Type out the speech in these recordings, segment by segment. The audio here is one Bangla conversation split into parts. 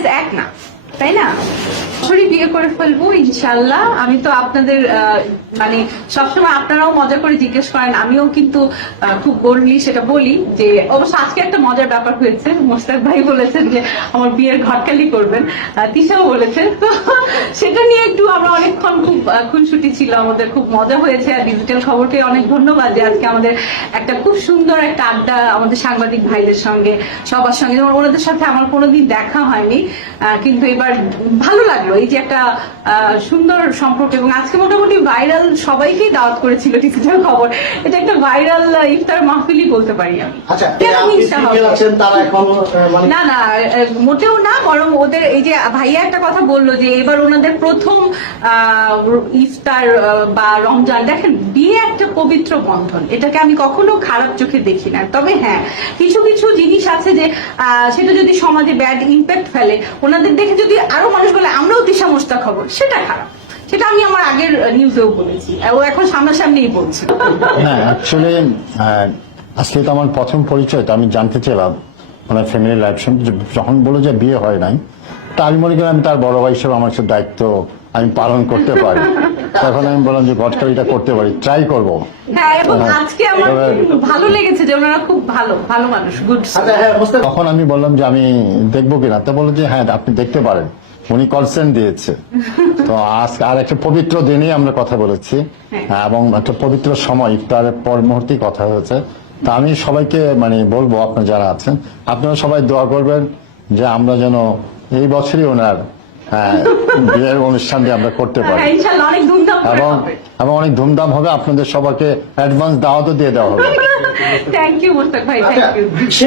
সাইজ এক না তাই না? সরি, বিয়ে করে ফেলব ইনশাল্লাহ আমি তো আপনাদের মানে সবসময় আপনারাও মজা করে জিজ্ঞেস করেন, আমিও কিন্তু খুব বললি, সেটা বলি যে, অবশ্য আজকে একটা মজার ব্যাপার হয়েছে। মোস্তাক ভাই বলেছেন যে, আমার বিয়ের ঘটকালি করবেন। তিশাও বলেছেন। তো সেটা নিয়ে একটু আমরা অনেকক্ষণ খুব খুনসুটি ছিল, আমাদের খুব মজা হয়েছে। আর ডিজিটাল খবরকে অনেক ধন্যবাদ যে আজকে আমাদের একটা খুব সুন্দর একটা আড্ডা আমাদের সাংবাদিক ভাইদের সঙ্গে, সবার সঙ্গে। ওনাদের সাথে আমার কোনোদিন দেখা হয়নি কিন্তু এবার ভালো লাগল এই যে একটা সুন্দর সম্পর্ক এবং আজকে মোটামুটি ভাইরাল সবাইকেই দাওয়াত করেছিল ডিজিটাল খবর। এটা একটা ভাইরাল ইফতার মাহফিলই বলতে পারি আমি। আচ্ছা মানে না না মোটেও না বরং ওদের এই যে ভাইয়া একটা কথা বলল যে এবার ওনাদের প্রথম ইফতার বা রমজান দেখেন বিয়ে একটা পবিত্র বন্ধন। এটাকে আমি কখনো খারাপ চোখে দেখি না। তবে হ্যাঁ কিছু কিছু জিনিস আছে যে আহ, সেটা যদি সমাজে ব্যাড ইম্প্যাক্ট ফেলে ওনাদের দেখে যদি আরও মানুষ বলে, আমরাও দিশা মোস্তাক হব সেটা খারাপ। সেটা আমি আমার আগের আজকে তো আমার প্রথম পরিচয়, তো আমি জানতে চাইলাম ওনার সম্পর্কে যখন বলে যে বিয়ে হয় নাই, তা আমি মনে করি আমি তার বড় ভাই হিসেবে আমার সে দায়িত্ব, আমি পালন করতে পারি। তখন আমি বললাম যে গটকারিটা করতে পারি ট্রাই করব। হ্যাঁ এবং হ্যাঁ। আজকে আমার ভালো লেগেছে যে ওনারা খুব ভালো ভালো মানুষ গুড আচ্ছা হ্যাঁ তখন আমি বললাম যে আমি দেখব কিনা তো বলল যে হ্যাঁ আপনি দেখতে পারেন। উনি কনসেন্ট দিয়েছে। তো আজকে আর একটা পবিত্র দিনে আমরা কথা বলেছি। এবং একটা পবিত্র সময় ইফতারের পর মুহূর্তেই কথা হয়েছে। তা আমি সবাইকে মানে বলব আপনারা যারা আছেন আপনারা সবাই দোয়া করবেন যে আমরা যেন এই বছরই ওনার বিয়ের অনুষ্ঠানটি আমরা করতে পারি। হ্যাঁ এবং হবে। এবং অনেক ধুমধাম হবে আপনাদের সবাইকে অ্যাডভান্স দাওয়াতও দিয়ে দেওয়া হবে। আচ্ছা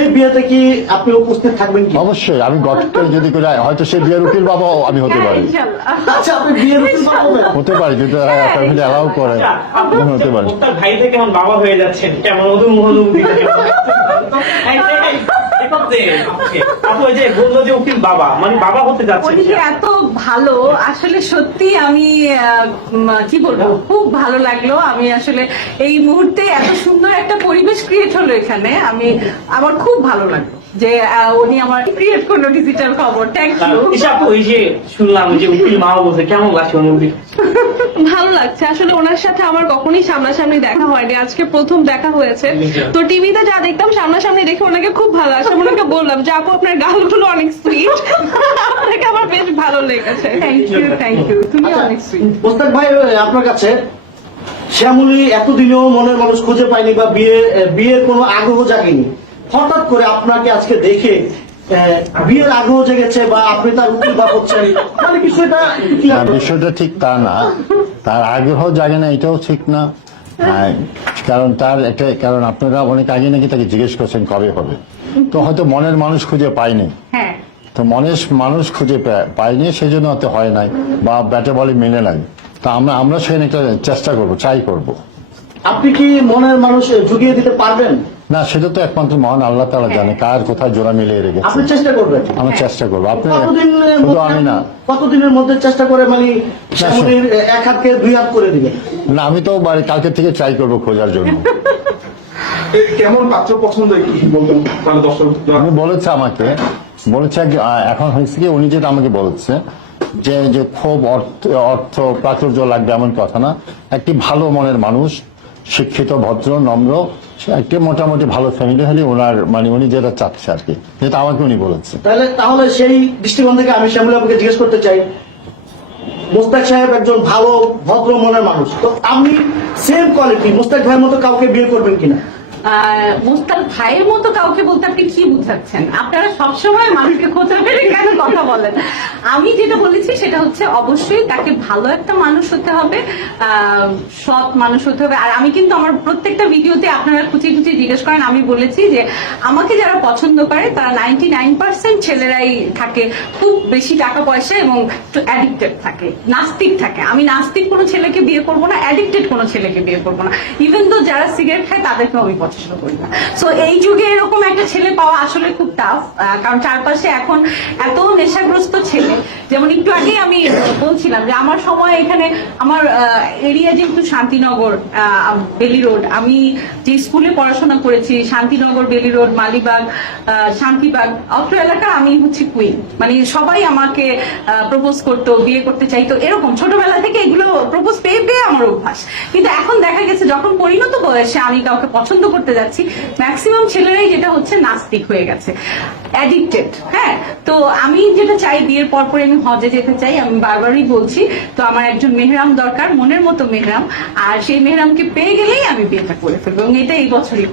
অবশ্যই আমি গঠকে যদি করে হয়তো সে বিয়ের উকিল বাবাও আমি হতে হ্যাঁ পারি। আচ্ছা আপনি বিয়ের হতে পারে যদি ফ্যামিলি অ্যালাউ করে হতে পারি। মোস্তাক ভাই কেমন বাবা হয়ে যাচ্ছেন কেমন আপু এই যে বলল যে উকিল বাবা মানে বাবা হতে যাচ্ছেন উনি এত ভালো আসলে সত্যি আমি আহ, কি বলব খুব ভালো লাগল। আমি আসলে এই মুহূর্তে এত সুন্দর একটা পরিবেশ ক্রিয়েট হলো এখানে। আমি আমার খুব ভালো লাগল। যে উনি আমার ক্রিয়েট করল ডিজিটাল খবর থ্যাংক ইউ আপু যে শুনলাম যে উকিল মা বলছে কেমন লাগছে অনুভূতি ভালো লাগছে। আসলে ওনার সাথে আমার কখনোই সামনাসামনি দেখা হয়নি। আজকে প্রথম দেখা হয়েছে। তো টিভিতে যা দেখতাম সামনাসামনি দেখে ওনাকে খুব ভালো লাগছে। ওনাকে বললাম যে আপু আপনার গালগুলো অনেক সুইট আপনাকে আমার বেশ ভালো লেগেছে। থ্যাংক ইউ থ্যাংক ইউ তুমি আচ্ছা, অনেক সুইট মোস্তাক ভাই আপনার কাছে শ্যামলী এতদিনেও মনের মানুষ খুঁজে পায়নি বা বিয়ে বিয়ের কোনো আগ্রহ জাগেনি? হঠাৎ করে আপনাকে আজকে দেখে বিয়ের আগ্রহ জেগেছে বা আপনি তার উকিল বা হচ্ছেন মানে বিষয়টা কি বিষয়টা ঠিক তা না। তার আগ্রহ জাগে না এটাও ঠিক না। কারণ তার একটা কারণ আপনারা অনেক আগে নাকি তাকে জিজ্ঞেস করছেন কবে হবে। তো হয়তো মনের মানুষ খুঁজে পায়নি। হ্যাঁ। তো মনের মানুষ খুঁজে পায়নি সেজন্য হয়তো হয় নাই বা ব্যাটে বলে মেনে নাই। তা আমরা আমরা সেখানে একটা চেষ্টা করব ট্রাই করব। আপনি কি মনের মানুষ জুগিয়ে দিতে পারবেন? না সেটা তো একমাত্র মহান আল্লাহ তালা জানে কার কোথায় জোড়া মিলিয়ে রেখেছে। আপনি চেষ্টা করবেন। আমরা চেষ্টা করব। আপনি শুধু আমি না। কতদিনের মধ্যে চেষ্টা করে মানে এক হাতকে দুই হাত করে দিবেন না আমি তো বাড়ি কালকে থেকে ট্রাই করব খোঁজার জন্য। কেমন পাত্র পছন্দ কি? বলবেন তাহলে দর্শক উনি বলেছে আমাকে বলেছে এখন হয়েছে কি উনি যেটা আমাকে বলেছে যে যে খুব অর্থ অর্থ প্রাচুর্য লাগবে এমন কথা না। একটি ভালো মনের মানুষ শিক্ষিত ভদ্র নম্র একটি মোটামুটি ভালো ফ্যামিলি হলে ওনার মানে উনি যেটা চাচ্ছে আর কি। যেটা আমাকে উনি বলেছে। তাহলে তাহলে সেই দৃষ্টিকোণ থেকে আমি শ্যামুল আপনাকে জিজ্ঞেস করতে চাই। মোস্তাক সাহেব একজন ভালো, ভদ্র মনের মানুষ। তো আপনি সেম কোয়ালিটি মোস্তাক ভাইয়ের মতো কাউকে বিয়ে করবেন কিনা? আহ, মুস্তাক ভাইয়ের মতো কাউকে বলতে আপনি কি বুঝাচ্ছেন? আপনারা সবসময় মানুষকে খোঁজা পেলে কেন কথা বলেন? আমি যেটা বলেছি সেটা হচ্ছে অবশ্যই তাকে ভালো একটা মানুষ হতে হবে সৎ মানুষ হতে হবে। আর আমি কিন্তু আমার প্রত্যেকটা ভিডিওতে আপনারা খুঁচিয়ে খুঁচিয়ে জিজ্ঞেস করেন আমি বলেছি যে আমাকে যারা পছন্দ করে তারা নাইনটি নাইন পার্সেন্ট ছেলেরাই থাকে খুব বেশি টাকা পয়সা এবং অ্যাডিক্টেড থাকে নাস্তিক থাকে। আমি নাস্তিক কোনো ছেলেকে বিয়ে করব না অ্যাডিক্টেড কোনো ছেলেকে বিয়ে করব না। ইভেন তো যারা সিগারেট খায় তাদেরকেও আমি পছন্দ সো এই যুগে এরকম একটা ছেলে পাওয়া আসলে খুব টাফ কারণ চারপাশে এখন এত নেশাগ্রস্ত ছেলে, যেমন একটু আগে আমি বলছিলাম যে আমার সময় এখানে আমার এরিয়া যেহেতু শান্তিনগর বেলি রোড, আমি যে স্কুলে পড়াশোনা করেছি, শান্তিনগর, বেলি রোড, মালিবাগ শান্তিবাগ, অত্র এলাকা আমি হচ্ছে কুইন মানে সবাই আমাকে প্রপোজ করতো, বিয়ে করতে চাইতো, এরকম। ছোটবেলা থেকে এগুলো প্রপোজ পেয়ে পেয়ে আমার অভ্যাস। কিন্তু এখন দেখা গেছে, যখন পরিণত বয়সে আমি কাউকে পছন্দ করতে যাচ্ছি। ম্যাক্সিমাম ছেলেরাই যেটা হচ্ছে নাস্তিক হয়ে গেছে। অ্যাডিক্টেড হ্যাঁ? তো আমি যেটা চাই বিয়ের পর পরে আমি হজে যেতে চাই। আমি বারবারই বলছি তো আমার একজন মেহরাম দরকার মনের মতো মেহরাম। আর সেই মেহরামকে পেয়ে গেলেই আমি বিয়েটা করে ফেলব এবং এটা এই বছরই।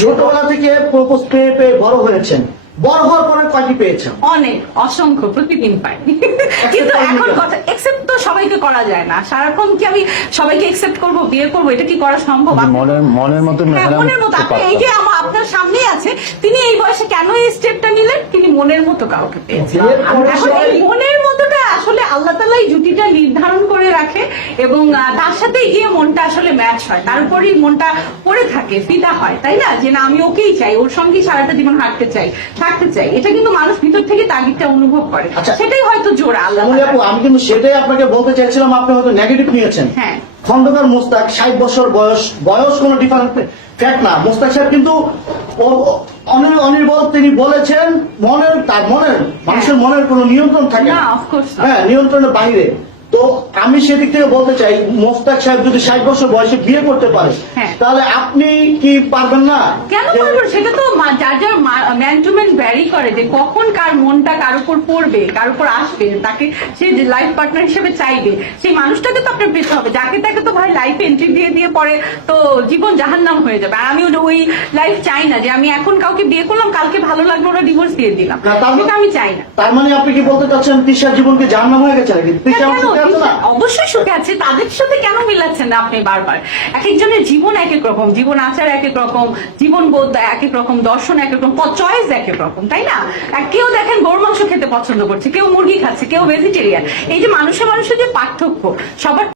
ছোটবেলা থেকে প্রপোজ পেয়ে পেয়ে বড় হয়েছেন। বড় হওয়ার পরে কয়টি পেয়েছেন। অনেক অসংখ্য প্রতিদিন পাই। কিন্তু এখন কথা একসেপ্ট সবাইকে করা যায় না। সারাক্ষণ কি আমি সবাইকে একসেপ্ট করব বিয়ে করব? এটা কি করা সম্ভব? মনের মনের মতো হ্যাঁ, মনের মতো। আপনি এই যে আমার আপনার সামনে আছে তিনি এই বয়সে কেন এই স্টেপটা নিলেন? তিনি মনের মতো কাউকে পেয়েছেন পরে এখন এই সবাই- মনের মতোটা আসলে আল্লাহ তালা এই জুটিটা নির্ধারণ করে রাখে এবং তার সাথে গিয়ে মনটা আসলে ম্যাচ হয়। তারপরেই মনটা পড়ে থাকে ফিদা হয় তাই না? যে না আমি ওকেই চাই ওর সঙ্গেই সারাটা জীবন হাঁটতে চাই থাকতে চাই। এটা কিন্তু মানুষ ভিতর থেকে তাগিদটা অনুভব করে। আচ্ছা। সেটাই হয়তো জোর আল্লাহ আমি কিন্তু সেটাই আপনাকে বলতে চাইছিলাম আপনি হয়তো নেগেটিভ নিয়েছেন। হ্যাঁ। খন্দকার মোস্তাক ষাট বছর বয়স বয়স কোনো ডিফারেন্ট ফ্যাক্ট না। মোস্তাক সাহেব কিন্তু অনির্বল তিনি বলেছেন মনের তার মনের মানুষের মনের কোনো নিয়ন্ত্রণ থাকে না. হ্যাঁ নিয়ন্ত্রণের বাইরে তো আমি সেদিক থেকে বলতে চাই মোস্তাক সাহেব যদি ষাট বছর বয়সে বিয়ে করতে পারে হ্যাঁ। তাহলে আপনি কি পারবেন না কেন পারবেন সেটা তো যার যার ম্যান টু ম্যান ভ্যারি করে যে কখন কার মনটা কার উপর পড়বে কার উপর আসবে তাকে সে লাইফ পার্টনার হিসেবে চাইবে সেই মানুষটাকে তো আপনার পেতে হবে। যাকে তাকে তো ভাই লাইফ এন্ট্রি দিয়ে দিয়ে পরে তো জীবন জাহান্নাম হয়ে যাবে। আর আমি ওই- লাইফ চাই না যে আমি এখন কাউকে বিয়ে করলাম কালকে ভালো লাগল ওরা ডিভোর্স দিয়ে দিলাম। সেটা আমি চাই না। তার মানে আপনি কি বলতে চাচ্ছেন তিশার জীবনকে জাহান্নাম হয়ে গেছে নাকি? অবশ্যই সুখে আছে তাদের সাথে কেন মিলাচ্ছেন না আপনি বারবার? এক একজনের জীবন এক এক রকম জীবন আচার এক এক রকম জীবন বোধ এক এক রকম দর্শন এক এক রকম চয়েস এক রকম, তাই না? কেউ দেখেন গরু মাংস খেতে পছন্দ করছে, কেউ মুরগি খাচ্ছে, কেউ ভেজিটেরিয়ান এই যে মানুষের মানুষের যে পার্থক্য, সবার